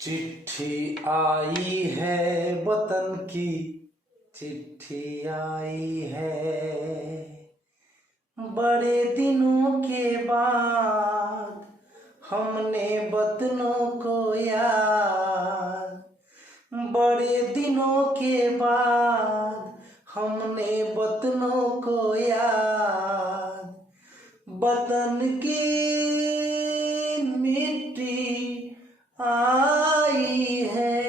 चिट्ठी आई है वतन की, चिट्ठी आई है बड़े दिनों के बाद, हमने वतनों को याद, बड़े दिनों के बाद हमने वतनों को याद, वतन की मिट्टी आई है,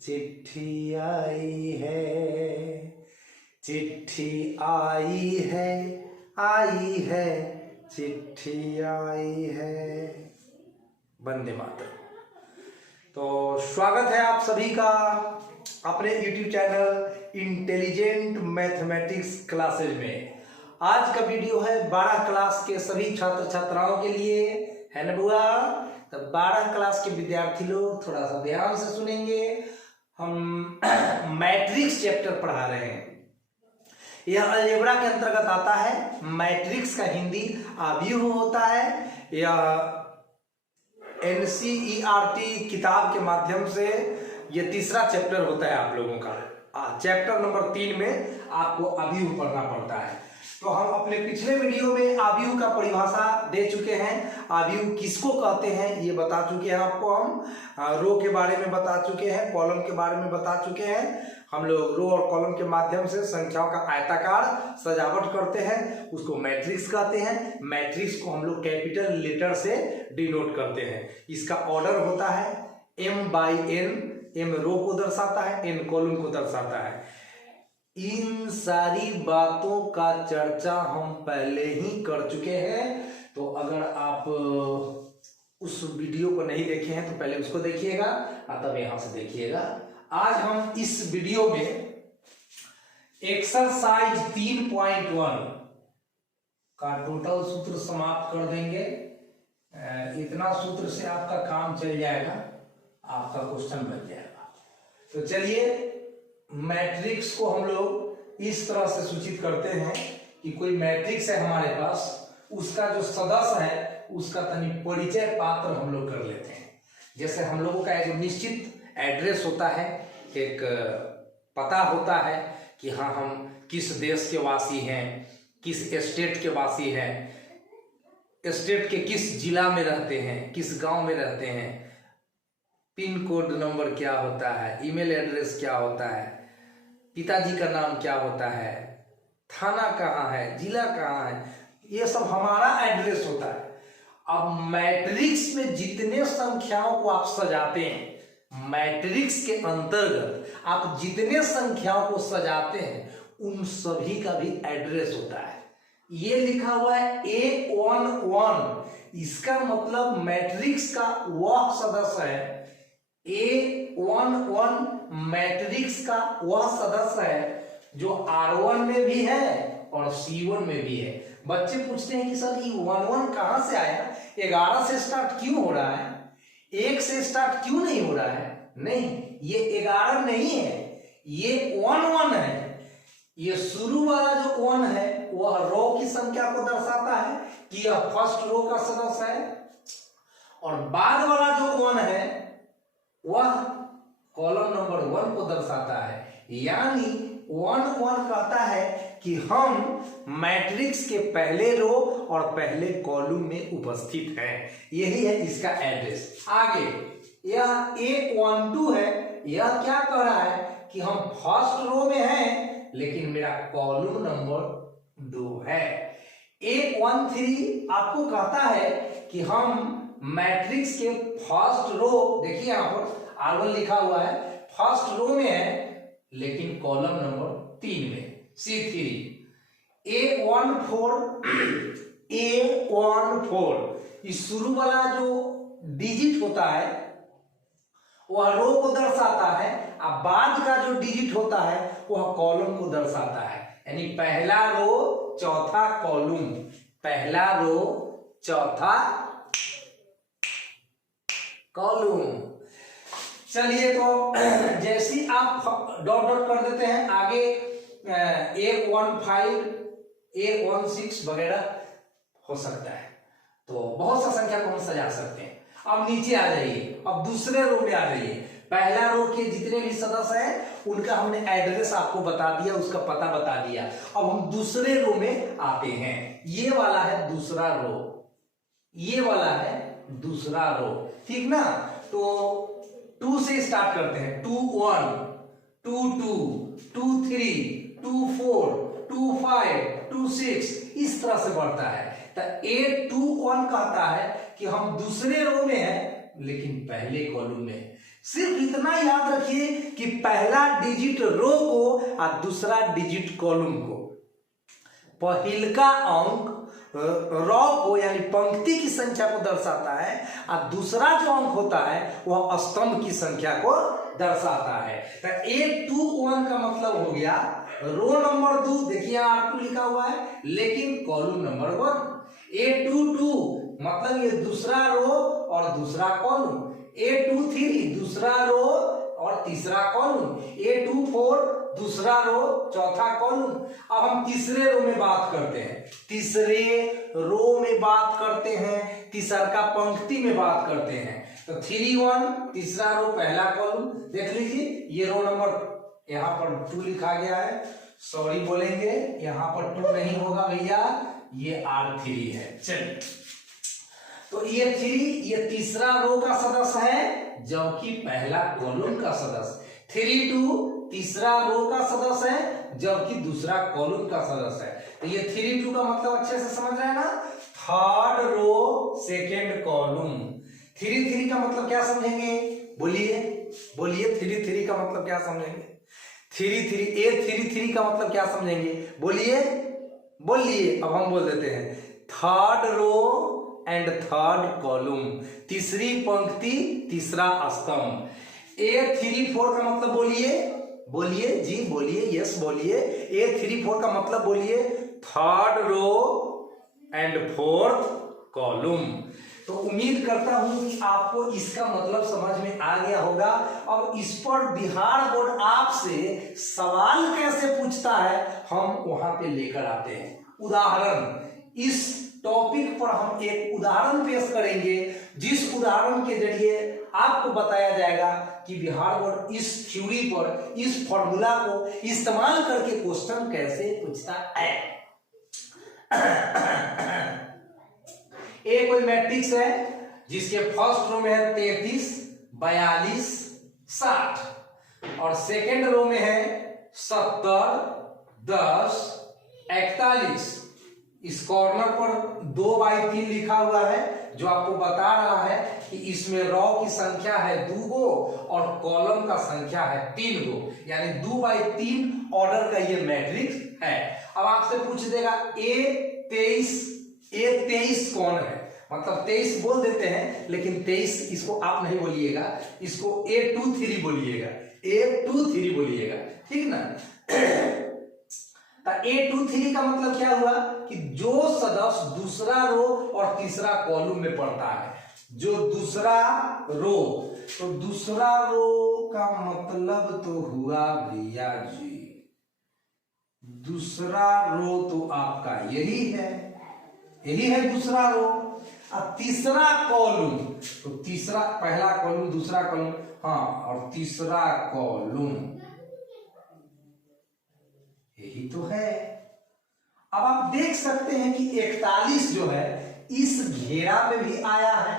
चिट्ठी आई है, चिट्ठी आई है, चिट्ठी आई है। वंदे मातरम। तो स्वागत है आप सभी का अपने YouTube channel intelligent mathematics classes में। आज का वीडियो है 12 क्लास के सभी छात्र छात्राओं के लिए, है ना बुआ? तो 12 क्लास के विद्यार्थी लोग थोड़ा सा ध्यान से सुनेंगे। हम मैट्रिक्स चैप्टर पढ़ा रहे हैं। यह अलजेब्रा के अंतर्गत आता है। मैट्रिक्स का हिंदी अवयव होता है। यह NCERT किताब के माध्यम से यह तीसरा चैप्टर होता है आप लोगों का। चैप्टर नंबर 3 में आपको अवयव पढ़ना पड़ता है। तो हम अपने पिछले वीडियो में अवयव का परिभाषा दे चुके हैं। अवयव किसको कहते हैं ये बता चुके हैं आपको। हम रो के बारे में बता चुके हैं, कॉलम के बारे में बता चुके हैं। हम लोग रो और कॉलम के माध्यम से संख्याओं का आयताकार सजावट करते हैं, उसको मैट्रिक्स कहते हैं। मैट्रिक्स को हम लोग कैपिटल लेटर से डिनोट करते हैं। इसका ऑर्डर होता है M/N। M रो को दर्शाता है, N कॉलम को दर्शाता है। इन सारी बातों का चर्चा हम पहले ही कर चुके हैं। तो अगर आप उस वीडियो को नहीं देखे हैं तो पहले उसको देखिएगा, तब यहां से देखिएगा। आज हम इस वीडियो में एक्सरसाइज 3.1 का टोटल सूत्र समाप्त कर देंगे। इतना सूत्र से आपका काम चल जाएगा, आपका क्वेश्चन बन जाएगा। तो चलिए, मैट्रिक्स को हम लोग इस तरह से सूचित करते हैं कि कोई मैट्रिक्स है हमारे पास, उसका जो सदस्य है उसका तनी परिचय पात्र हम लोग कर लेते हैं। जैसे हम लोगों का एक निश्चित एड्रेस होता है, एक पता होता है कि हाँ हम किस देश के वासी हैं, किस स्टेट के वासी हैं, स्टेट के किस जिला में रहते हैं, किस गांव में रहते हैं, पिन कोड नंबर क्या होता है, ईमेल एड्रेस क्या होता है, पिताजी का नाम क्या होता है, थाना कहाँ है, जिला कहाँ है, ये सब हमारा एड्रेस होता है। अब मैट्रिक्स में जितने संख्याओं को आप सजाते हैं, मैट्रिक्स के अंतर्गत आप जितने संख्याओं को सजाते हैं उन सभी का भी एड्रेस होता है। ये लिखा हुआ है A11, इसका मतलब मैट्रिक्स का वह सदस्य है, A11 मैट्रिक्स का वह सदस्य है जो R1 में भी है और C1 में भी है। बच्चे पूछते हैं कि सर ये 11 कहां से आया, 11 से स्टार्ट क्यों हो रहा है, 1 से स्टार्ट क्यों नहीं हो रहा है? नहीं, ये 11 नहीं है, ये 11 है। ये शुरू वाला जो 1 है वह रो की संख्या को दर्शाता है कि यह फर्स्ट रो का सदस्य है, और बाद वाला जो 1 है वह कॉलम नंबर 1 को दर्शाता है। यानी 1 कहता है कि हम मैट्रिक्स के पहले रो और पहले कॉलम में उपस्थित हैं। यही है इसका एड्रेस। आगे यह A12 है, यह क्या कह रहा है कि हम फर्स्ट रो में हैं लेकिन मेरा कॉलम नंबर 2 है। A13 आपको कहता है कि हम मैट्रिक्स के फर्स्ट रो, देखिए यहां पर R1 लिखा हुआ है, फर्स्ट रो में है लेकिन कॉलम नंबर 3 में, C3। A14 इस शुरू वाला जो डिजिट होता है वह रो को दर्शाता है, और बाद का जो डिजिट होता है वह कॉलम को दर्शाता है। यानी पहला रो चौथा कॉलम, पहला रो चौथा कॉलम। चलिए, तो जैसी आप डॉट डॉट कर देते हैं आगे A15 A16 वगैरह हो सकता है। तो बहुत सा संख्या को हम सजा सकते हैं। अब नीचे आ जाइए, अब दूसरे रो में आ जाइए। पहला रो के जितने भी सदस्य हैं उनका हमने एड्रेस आपको बता दिया, उसका पता बता दिया। अब हम दूसरे रो में आते हैं। ये वाला है दूसरा रो, ये वाला है दूसरा रो, ठीक ना। तो 2 से स्टार्ट करते हैं। 2 1 2 2 2 3 2 4 2 5 2 6 इस तरह से बढ़ता है। तो 8 2 1 कहता है कि हम दूसरे रो में हैं लेकिन पहले कॉलम में। सिर्फ इतना याद रखिए कि पहला डिजिट रो को और दूसरा डिजिट कॉलम को। पहिलका अंक रो को यानी पंक्ति की संख्या को दर्शाता है और दूसरा जो अंक होता है वह स्तंभ की संख्या को दर्शाता है। तो 8 2 1 का मतलब हो गया रो नंबर 2, देखिए R2 लिखा हुआ है लेकिन कॉलम नंबर 1। 8 2 2 मतलब ये दूसरा रो और दूसरा कॉलम। 8 2 3 दूसरा रो और तीसरा कॉलम। 8 2 4 दूसरा रो चौथा कॉलम। अब हम तीसरे रो में बात करते हैं, तीसरे रो में बात करते हैं, तीसरा पंक्ति में बात करते हैं। तो 3 1 तीसरा रो पहला कॉलम, देख लीजिए ये रो नंबर यहाँ पर 2 लिखा गया है, सॉरी बोलेंगे यहाँ पर 2 नहीं होगा भैया, ये R3 है। चलिए तो ये 3 ये तीसरा रो का सदस्य है जबकि पहला कॉलम का सदस्य। 3 2 तीसरा रो का सदस्य है जबकि दूसरा कॉलम का सदस्य है। तो ये 3 2 का मतलब अच्छे से समझ रहे हैं ना, थर्ड रो सेकेंड कॉलम। 3 3 का मतलब क्या समझेंगे, बोलिए बोलिए 3 3 का मतलब क्या समझेंगे। 3 3 3 3 का मतलब क्या समझेंगे, बोलिए बोलिए। अब हम बोल देते हैं third row and third column, तीसरी पंक्ति तीसरा स्तंभ। 3 4 का मतलब बोलिए बोलिए जी बोलिए, यस बोलिए। 3 4 का मतलब बोलिए third row and fourth column. तो उम्मीद करता हूं कि आपको इसका मतलब समझ में आ गया होगा। अब इस पर बिहार बोर्ड आपसे सवाल कैसे पूछता है हम वहां पे लेकर आते हैं उदाहरण। इस टॉपिक पर हम एक उदाहरण पेश करेंगे जिस उदाहरण के जरिए आपको बताया जाएगा कि बिहार बोर्ड इस थ्योरी पर इस फॉर्मूला को इस्तेमाल करके क्वेश्चन कैसे पूछता है। एक कोई मैट्रिक्स है जिसके फर्स्ट रो में है 33 42 60 और सेकेंड रो में है 70 10 41। इस कॉर्नर पर 2/3 लिखा हुआ है जो आपको बता रहा है कि इसमें रो की संख्या है 2 गो और कॉलम का संख्या है 3 गो, यानी 2/3 ऑर्डर का ये मैट्रिक्स है। अब आपसे पूछ देगा A23 कौन है, मतलब 23 बोल देते हैं लेकिन 23 इसको आप नहीं बोलिएगा, इसको A23 बोलिएगा, A23 बोलिएगा, ठीक ना। A23 का मतलब क्या हुआ कि जो सदस्य दूसरा रो और तीसरा कॉलम में पड़ता है, जो दूसरा रो, तो दूसरा रो का मतलब तो हुआ भैया जी दूसरा रो तो आपका यही है दूसरा रो। और तीसरा कॉलम तो तीसरा, पहला कॉलम दूसरा कॉलम, हाँ, और तीसरा कॉलम यही तो है। अब आप देख सकते हैं कि 41 जो है इस घेरा में भी आया है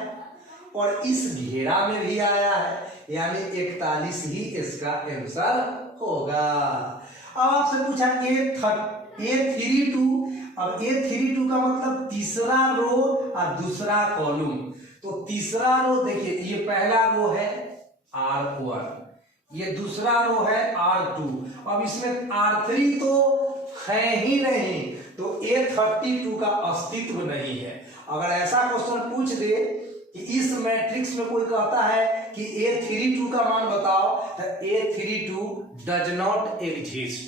और इस घेरा में भी आया है, यानी 41 ही इसका आंसर होगा। अब आपसे पूछा A32, अब A32 का मतलब तीसरा रो और दूसरा कॉलम। तो तीसरा रो देखिए, ये पहला रो है R1, ये दूसरा रो है R2, अब इसमें R3 तो है ही नहीं, तो A32 का अस्तित्व नहीं है। अगर ऐसा क्वेश्चन पूछ दे कि इस मैट्रिक्स में कोई कहता है कि A32 का मान बताओ, तो A32 does not exist,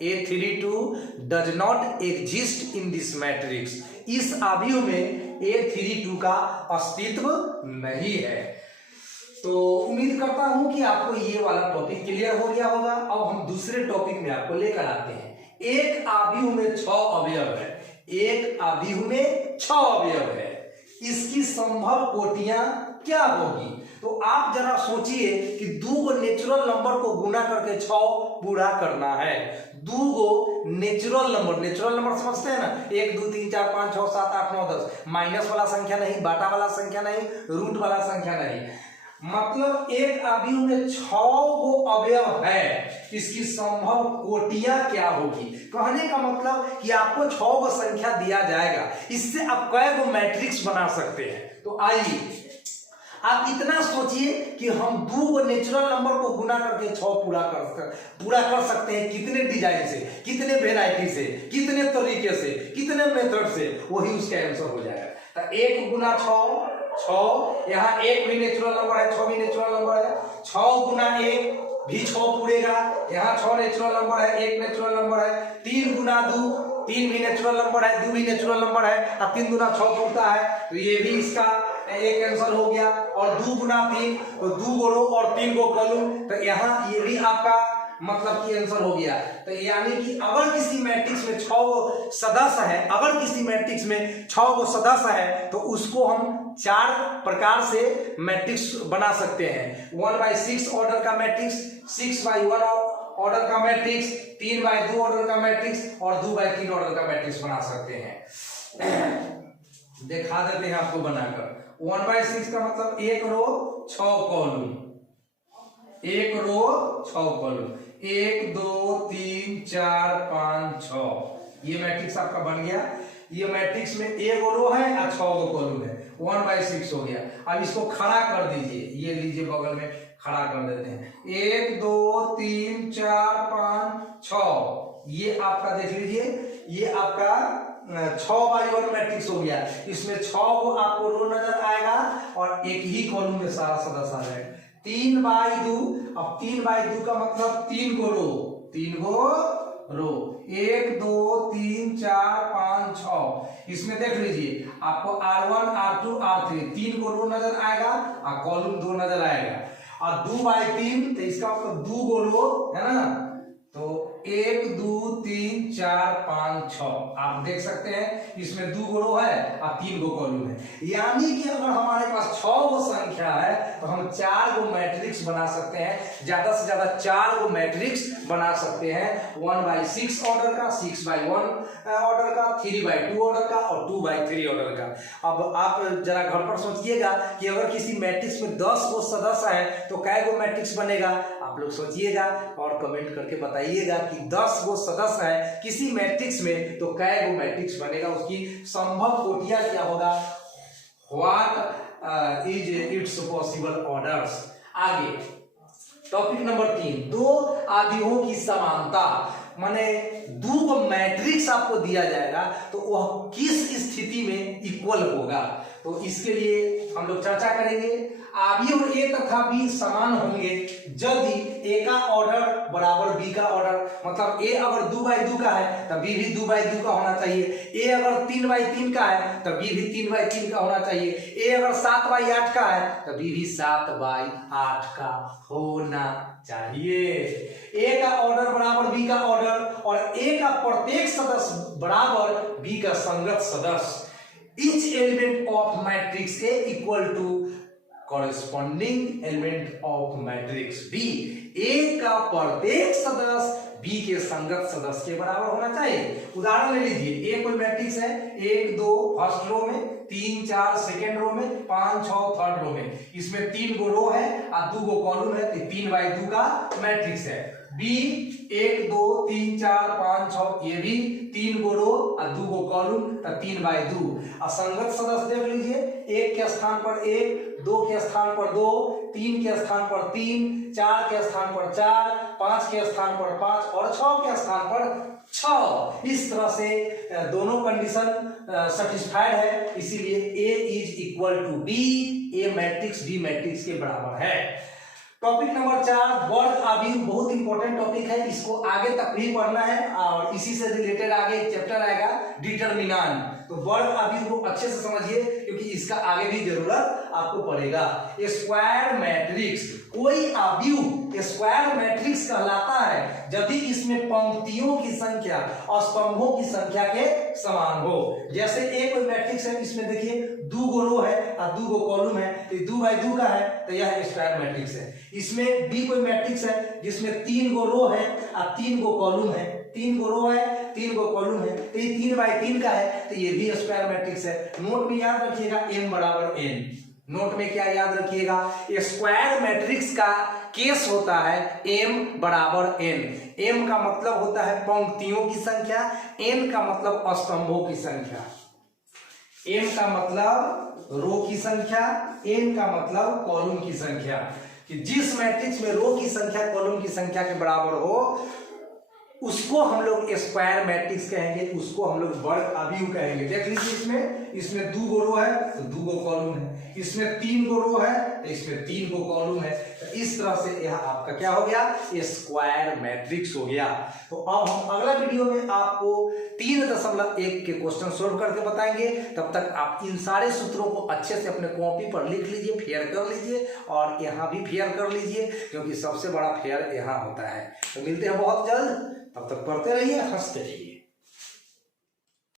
A32 does not exist in this matrix. इस आव्यूह में A32 का अस्तित्व नहीं है। तो उम्मीद करता हूं कि आपको ये वाला टॉपिक क्लियर हो गया होगा। अब हम दूसरे टॉपिक में आपको लेकर आते हैं। एक आव्यूह में 6 अवयव है, एक आव्यूह में 6 अवयव है, इसकी संभव कोटियां क्या होगी। तो आप जरा सोचिए कि 2 नेचुरल नंबर को गुना करके 6 पूरा करना है। 2 नेचुरल नंबर समझते हैं ना, 1 2 3 4 5 6 7 8 9 10, माइनस वाला संख्या नहीं, बाटा वाला संख्या नहीं, रूट वाला संख्या नहीं, मतलब एक अवयव में 6 गो अवयव है, इसकी संभव कोटियां क्या होगी। कहने का मतलब कि आपको 6 गो संख्या दिया जाएगा, इससे आप कै गो मैट्रिक्स बना सकते हैं। तो आइए आप इतना सोचिए कि हम 2 नेचुरल नंबर को गुना करके 6 पूरा कर सकते हैं, कितने डिजाइन से, कितने वेराइटी से, कितने तरीके से, कितने मेथड से, वही उसका आंसर हो जाएगा। तो 1 गुना 6, यहाँ 1 भी नेचुरल नंबर है, 6 भी नेचुरल नंबर है, 6 गुना 1 भी 6 पूरेगा, यहाँ 6 नेचुरल नंबर है, 1 नेचुरल नंबर है, 3 गुना 2, 3 भी नेचुरल नंबर है, 2 भी नेचुरल नंबर है, अब 3 गुना 6 पूरता है, तो ये भी इसका एक आंसर हो गया। और 2 गुना 3, तो 2 गो रो और 3 गो कॉलम, तो यहाँ ये भी आपका मतलब कि आंसर हो गया। तो यानी कि अगर किसी मैट्रिक्स में 6 गो सदस्य है, अगर किसी मैट्रिक्स में 6 गो सदस्य है, तो उसको हम 4 प्रकार से मैट्रिक्स बना सकते हैं। 1/6 ऑर्डर का मैट्रिक्स, 6/1 ऑर्डर का मैट्रिक्स, 3/2 ऑर्डर का मैट्रिक्स और 2/3 ऑर्डर का मैट्रिक्स बना सकते हैं। दिखा देते हैं आपको बनाकर। 1/6 का मतलब 1 रो 6 कॉलम, 1 रो 6 कॉलम, 1 2 3 4 5 6, ये मैट्रिक्स आपका बन गया। ये मैट्रिक्स में 1 रो है और 6 गो कॉलम है, 1/6 हो गया। अब इसको खड़ा कर दीजिए, ये लीजिए बगल में खड़ा कर देते हैं, 1 2 3 4 5 6, ये आपका देख लीजिए, ये आपका 6/1 मैट्रिक्स हो गया। इसमें 6 को आपको रो नजर आएगा और एक ही कॉलम में सारा सदस्य आ जाएगा। 3/2, अब 3/2 का मतलब 3 गो रो, 3 गो रो, 1 2 3 4 5 6, इसमें देख लीजिए आपको R1 R2 R3 3 गो रो नजर आएगा और कॉलम 2 नजर आएगा। और 2/3, तो इसका मतलब 2 गो रो है ना, तो 1 2 3 4 5 6, आप देख सकते हैं इसमें 2 गो रो है और 3 गो कॉलम है। यानी कि अगर हमारे पास 6 गो संख्या है तो हम 4 गो मैट्रिक्स बना सकते हैं, ज्यादा से ज्यादा 4 गो मैट्रिक्स बना सकते हैं। 1/6 ऑर्डर का, 6/1 ऑर्डर का, 3/2 ऑर्डर का और 2/3 ऑर्डर का। अब आप जरा घर पर सोचिएगा कि अगर किसी मैट्रिक्स में 10 गो सदस्य है तो कै गो मैट्रिक्स बनेगा, आप लोग सोचिएगा और कमेंट करके बताइएगा कि 10 गो सदस्य है किसी मैट्रिक्स में तो कै गो मैट्रिक्स बनेगा, उसकी संभव कोटियां क्या होगा, what is it's possible orders. आगे टॉपिक नंबर 3, 2 आव्यूहों की समानता, माने 2 मैट्रिक्स आपको दिया जाएगा तो वह किस स्थिति में इक्वल होगा। तो इसके लिए हम लोग चर्चा करेंगे। अवयव A तथा B समान होंगे यदि A का ऑर्डर बराबर B का ऑर्डर, मतलब A अगर 2/2 का है तो B भी 2/2 का होना चाहिए, A अगर 3/3 का है तो B भी 3/3 का होना चाहिए, A अगर 7/8 का है तो B भी 7/8 का होना चाहिए। A का ऑर्डर बराबर B का ऑर्डर और A का प्रत्येक सदस्य बराबर B का संगत सदस्य। Each element of matrix A equal to corresponding element of matrix B। A का प्रत्येक सदस्य B के संगत सदस्य के बराबर होना चाहिए। उदाहरण ले लीजिए, A कोई मैट्रिक्स है, 1 2 फर्स्ट रो में, 3 4 सेकेंड रो में, 5 6 थर्ड रो में, इसमें 3 गो रो है और 2 गो कॉलम है, तो 3/2 का मैट्रिक्स है। B 1 2 3 4 5 6, ये भी 3 गो रो और 2 गो कॉलम, तो 3/2। और संगत सदस्य देख लीजिए, 1 के स्थान पर 1, 2 के स्थान पर 2, 3 के स्थान पर 3, 4 के स्थान पर 4, 5 के स्थान पर 5 और 6 के स्थान पर 6। इस तरह से दोनों कंडीशन सेटिस्फाइड है, इसीलिए A is equal to B, A matrix B matrix के बराबर है। टॉपिक नंबर 4, वर्ग अवयव, बहुत इंपॉर्टेंट टॉपिक है, इसको आगे तक भी पढ़ना है और इसी से रिलेटेड आगे एक चैप्टर आएगा डिटरमिनेंट। तो वर्ग अवयव को अच्छे से समझिए क्योंकि इसका आगे भी जरूरत आपको आपको पड़ेगा। स्क्वायर मैट्रिक्स, कोई अवयव स्क्वायर मैट्रिक्स कहलाता है यदि इसमें पंक्तियों की संख्या और स्तंभों की संख्या के समान हो। जैसे एक कोई मैट्रिक्स है, इसमें देखिए 2 गो रो है और 2 गो कॉलम है, तो 2 बाई 2 का है, तो यह स्क्वायर मैट्रिक्स है। इसमें बी कोई मैट्रिक्स है जिसमें 3 गो रो है और 3 गो कॉलम है, 3 गो रो है 3 गो कॉलम है, तो ये 3 बाई 3 का है, तो ये भी स्क्वायर मैट्रिक्स है। नोट में याद रखिएगा m बराबर n। नोट में क्या याद रखिएगा, स्क्वायर मैट्रिक्स का केस होता है m बराबर n। m का मतलब होता है पंक्तियों की संख्या, n का मतलब स्तंभों की संख्या। m का मतलब रो की संख्या, n का मतलब कॉलम की संख्या। कि जिस मैट्रिक्स में रो की संख्या कॉलम की संख्या के बराबर हो उसको हम लोग स्क्वायर मैट्रिक्स कहेंगे, उसको हम लोग वर्ग अवयव कहेंगे। देख लीजिए इसमें 2 गो रो है तो 2 गो कॉलम है, इसमें 3 गो रो है तो इसमें 3 गो कॉलम है। तो इस तरह से यह आपका क्या हो गया, स्क्वायर मैट्रिक्स हो गया। तो अब हम अगला वीडियो में आपको 3.1 के क्वेश्चन सोल्व करके बताएंगे। तब तक आप इन सारे सूत्रों को अच्छे से अपने कॉपी पर लिख लीजिए, फेयर कर लीजिए और यहाँ भी फेयर कर लीजिए, क्योंकि सबसे बड़ा फेयर यहाँ होता है। तो मिलते हैं बहुत जल्द, तब तक पढ़ते रहिए, हंसते रहिए।